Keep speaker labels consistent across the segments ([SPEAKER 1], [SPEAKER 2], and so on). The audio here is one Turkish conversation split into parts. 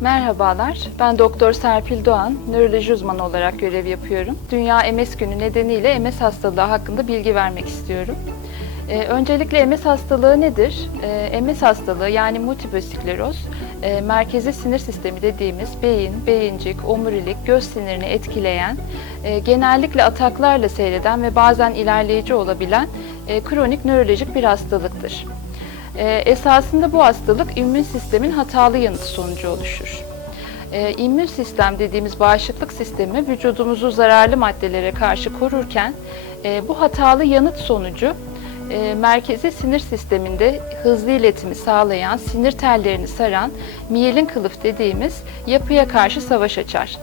[SPEAKER 1] Merhabalar, ben Doktor Serpil Doğan, nöroloji uzmanı olarak görev yapıyorum. Dünya MS Günü nedeniyle MS hastalığı hakkında bilgi vermek istiyorum. Ee, öncelikle MS hastalığı nedir? Ee, MS hastalığı yani multiple skleroz, e, merkezi sinir sistemi dediğimiz beyin, beyincik, omurilik, göz sinirini etkileyen, e, genellikle ataklarla seyreden ve bazen ilerleyici olabilen e, kronik nörolojik bir hastalıktır. Ee, esasında bu hastalık immün sistemin hatalı yanıtı sonucu oluşur. Ee, immün sistem dediğimiz bağışıklık sistemi vücudumuzu zararlı maddelere karşı korurken e, bu hatalı yanıt sonucu e, merkezi sinir sisteminde hızlı iletimi sağlayan, sinir tellerini saran miyelin kılıf dediğimiz yapıya karşı savaş açar.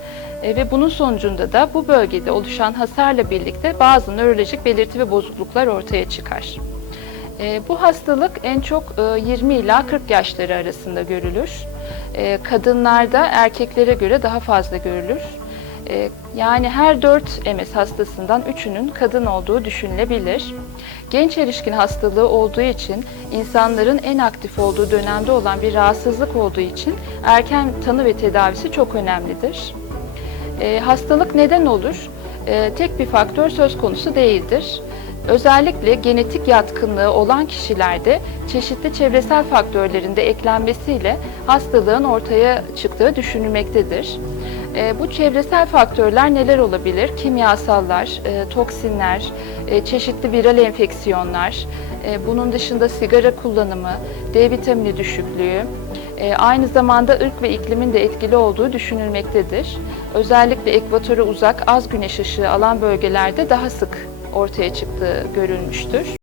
[SPEAKER 1] E, ve bunun sonucunda da bu bölgede oluşan hasarla birlikte bazı nörolojik belirti ve bozukluklar ortaya çıkar. E, bu hastalık en çok e, 20 ila 40 yaşları arasında görülür. E, kadınlarda erkeklere göre daha fazla görülür. E, yani her 4 MS hastasından 3'ünün kadın olduğu düşünülebilir. Genç erişkin hastalığı olduğu için insanların en aktif olduğu dönemde olan bir rahatsızlık olduğu için erken tanı ve tedavisi çok önemlidir. E, hastalık neden olur? E, tek bir faktör söz konusu değildir. Özellikle genetik yatkınlığı olan kişilerde çeşitli çevresel faktörlerin de eklenmesiyle hastalığın ortaya çıktığı düşünülmektedir. E, bu çevresel faktörler neler olabilir? Kimyasallar, e, toksinler, e, çeşitli viral enfeksiyonlar, e, bunun dışında sigara kullanımı, D vitamini düşüklüğü, e, aynı zamanda ırk ve iklimin de etkili olduğu düşünülmektedir. Özellikle ekvatora uzak, az güneş ışığı alan bölgelerde daha sık ortaya çıktığı görülmüştür.